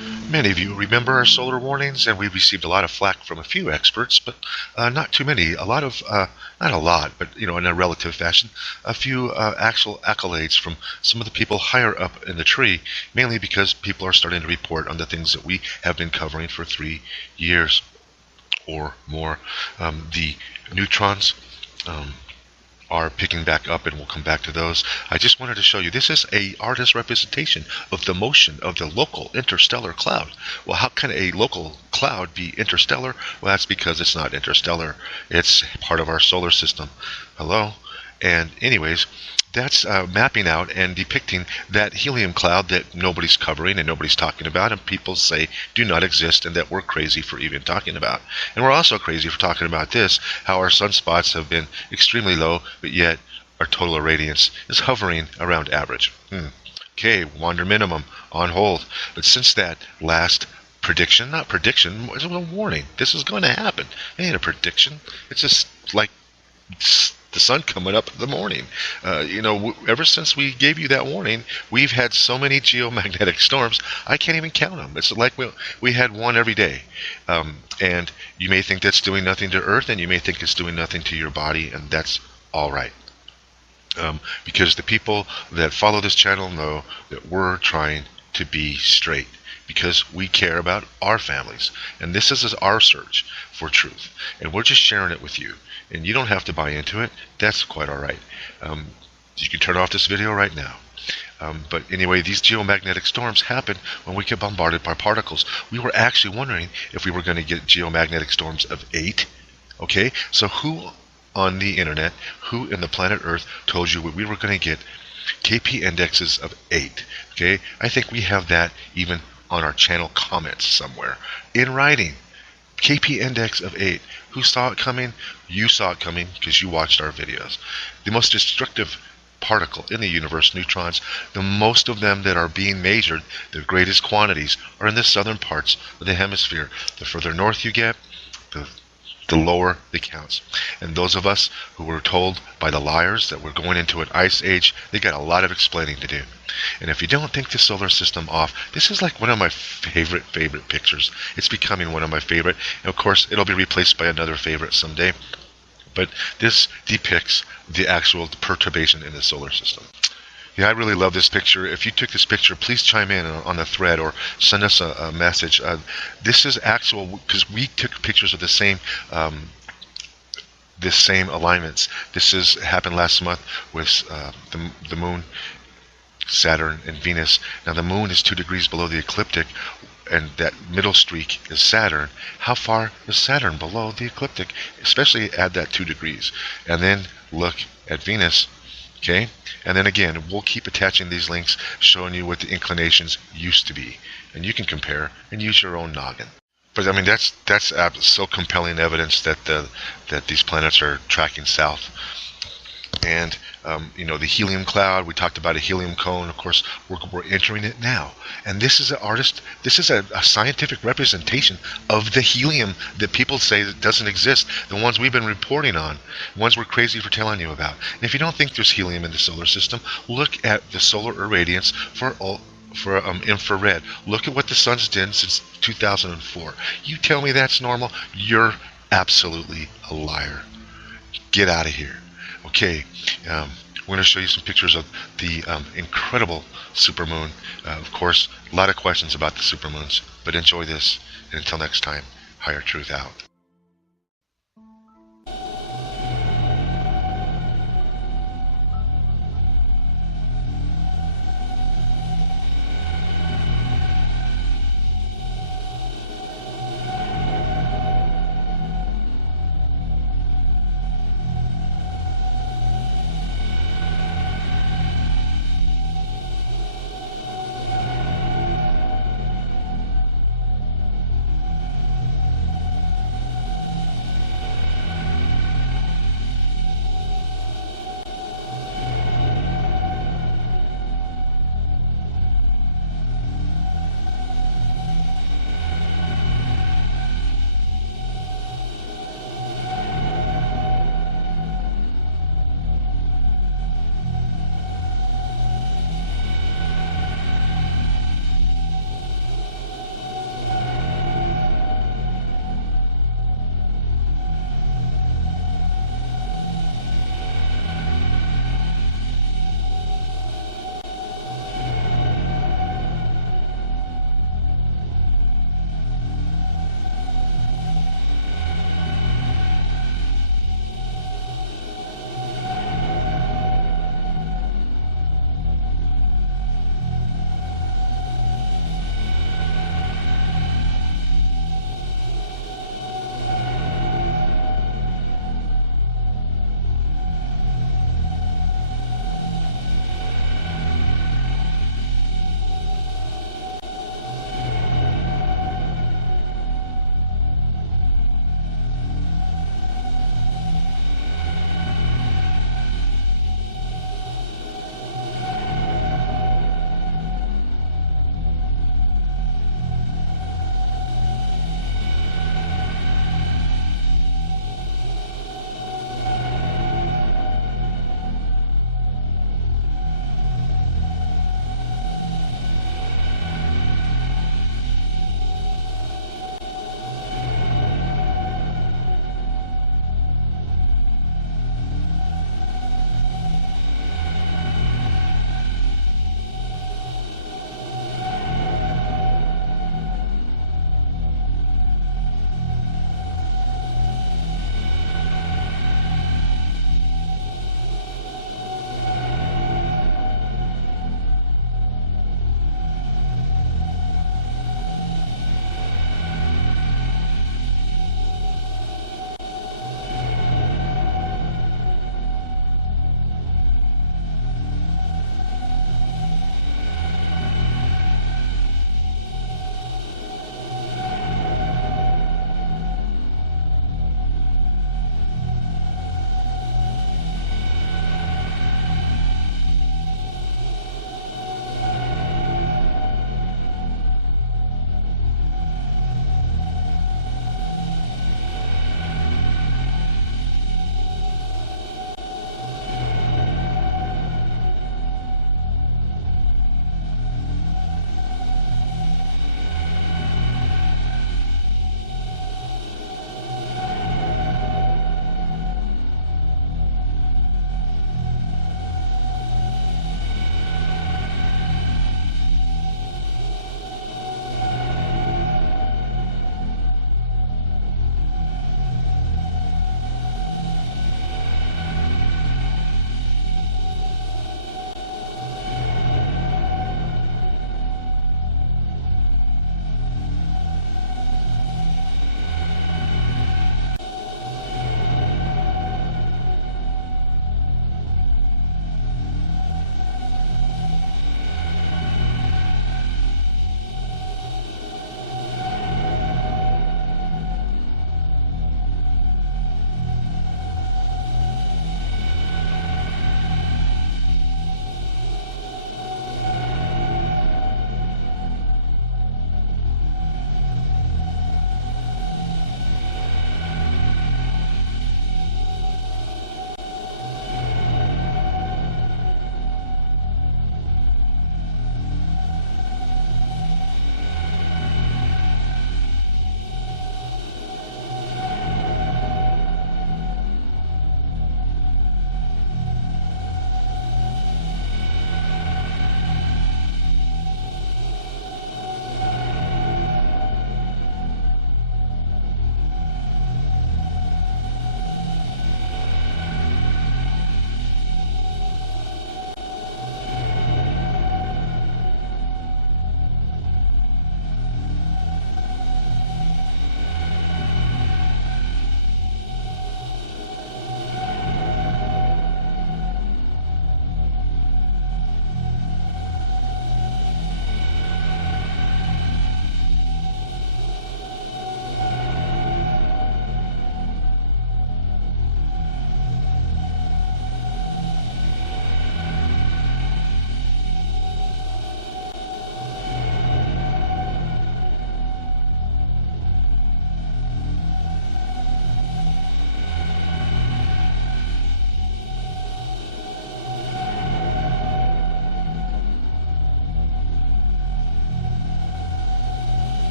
Many of you remember our solar warnings, and we received a lot of flack from a few experts, but not too many. A lot of, not a lot, but in a relative fashion, a few actual accolades from some of the people higher up in the tree, mainly because people are starting to report on the things that we have been covering for 3 years or more. The neutrons. Are picking back up, and we'll come back to those. I just wanted to show you, this is a artist representation of the motion of the local interstellar cloud. Well, how can a local cloud be interstellar? Well, that's because it's not interstellar. It's part of our solar system. Hello? And anyways, that's mapping out and depicting that helium cloud that nobody's covering and nobody's talking about, and people say do not exist, and that we're crazy for even talking about. And we're also crazy for talking about this, how our sunspots have been extremely low, but yet our total irradiance is hovering around average. Okay, wander minimum on hold. But since that last prediction, not prediction, it's a warning. This is going to happen. It ain't a prediction. It's just like the sun coming up in the morning. Ever since we gave you that warning, we've had so many geomagnetic storms, I can't even count them. It's like we had one every day. And you may think that's doing nothing to Earth, and you may think it's doing nothing to your body, and that's all right. Because the people that follow this channel know that we're trying to be straight, because we care about our families, and this is our search for truth, and we're just sharing it with you, and you don't have to buy into it. That's quite all right. You can turn off this video right now. But anyway, these geomagnetic storms happen when we get bombarded by particles. We were actually wondering if we were going to get geomagnetic storms of 8. Okay, so who on the internet, who in the planet Earth told you we were going to get KP indexes of 8? Okay, I think we have that even on our channel comments somewhere in writing. KP index of 8. Who saw it coming? You saw it coming because you watched our videos. The most destructive particle in the universe, neutrons, the most of them that are being measured, the greatest quantities, are in the southern parts of the hemisphere. The further north you get, the lower the counts. And those of us who were told by the liars that we're going into an ice age, they got a lot of explaining to do. And if you don't think the solar system off, this is like one of my favorite pictures. It's becoming one of my favorite. And of course, it'll be replaced by another favorite someday. But this depicts the actual perturbation in the solar system. Yeah, I really love this picture. If you took this picture, please chime in on the thread or send us a message. This is actual, because we took pictures of the same alignments. This happened last month with the moon, Saturn, and Venus. Now the moon is 2 degrees below the ecliptic, and that middle streak is Saturn. How far is Saturn below the ecliptic? Especially add that 2 degrees. And then look at Venus. Okay, and then again, we'll keep attaching these links, showing you what the inclinations used to be, and you can compare and use your own noggin. But I mean, that's so compelling evidence that that these planets are tracking south. And the helium cloud, we talked about a helium cone. Of course, we're entering it now. And this is a scientific representation of the helium that people say that doesn't exist, the ones we've been reporting on, the ones we're crazy for telling you about. And if you don't think there's helium in the solar system, look at the solar irradiance for infrared. Look at what the sun's done since 2004. You tell me that's normal, you're absolutely a liar. Get out of here. Okay, we're going to show you some pictures of the incredible supermoon. Of course, a lot of questions about the supermoons, but enjoy this. And until next time, Higher Truth out.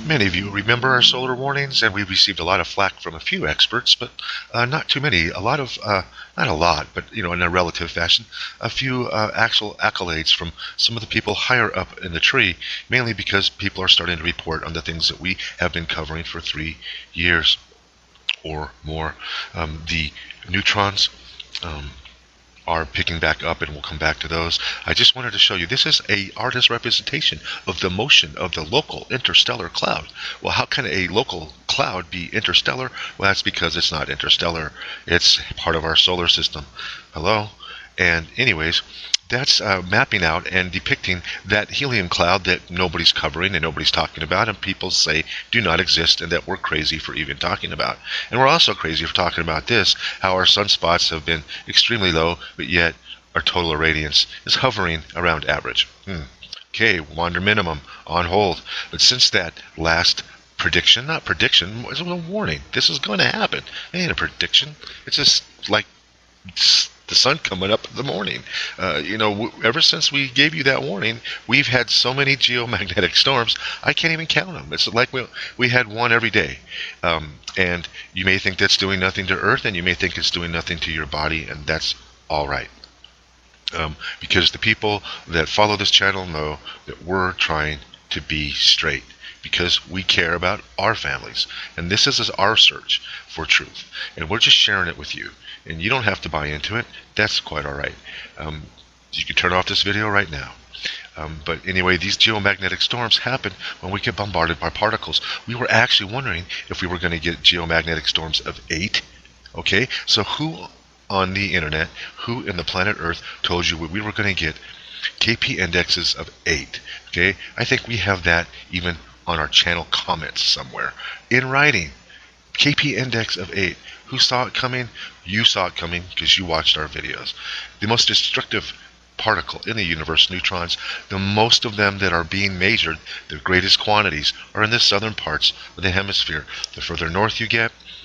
Many of you remember our solar warnings, and we received a lot of flack from a few experts, but not too many. A lot of, not a lot, but in a relative fashion, a few actual accolades from some of the people higher up in the tree, mainly because people are starting to report on the things that we have been covering for 3 years or more. The neutrons. Are picking back up, and we'll come back to those. I just wanted to show you, this is a artist representation of the motion of the local interstellar cloud. Well, how can a local cloud be interstellar? Well, that's because it's not interstellar. It's part of our solar system. Hello? And anyways, that's mapping out and depicting that helium cloud that nobody's covering and nobody's talking about, and people say do not exist, and that we're crazy for even talking about. And we're also crazy for talking about this, how our sunspots have been extremely low, but yet our total irradiance is hovering around average. Okay, wander minimum on hold. But since that last prediction, not prediction, it was a warning. This is going to happen. It ain't a prediction. It's just like the sun coming up in the morning. Ever since we gave you that warning, we've had so many geomagnetic storms, I can't even count them. It's like we had one every day. And you may think that's doing nothing to Earth, and you may think it's doing nothing to your body, and that's all right. Because the people that follow this channel know that we're trying to be straight, because we care about our families, and this is our search for truth, and we're just sharing it with you, and you don't have to buy into it. That's quite all right. You can turn off this video right now. But anyway, these geomagnetic storms happen when we get bombarded by particles. We were actually wondering if we were going to get geomagnetic storms of 8. Okay, so who on the internet, who in the planet Earth told you we were going to get KP indexes of 8? Okay, I think we have that even on our channel comments somewhere in writing. KP index of 8. Who saw it coming? You saw it coming because you watched our videos. The most destructive particle in the universe, neutrons, the most of them that are being measured, the greatest quantities, are in the southern parts of the hemisphere. The further north you get,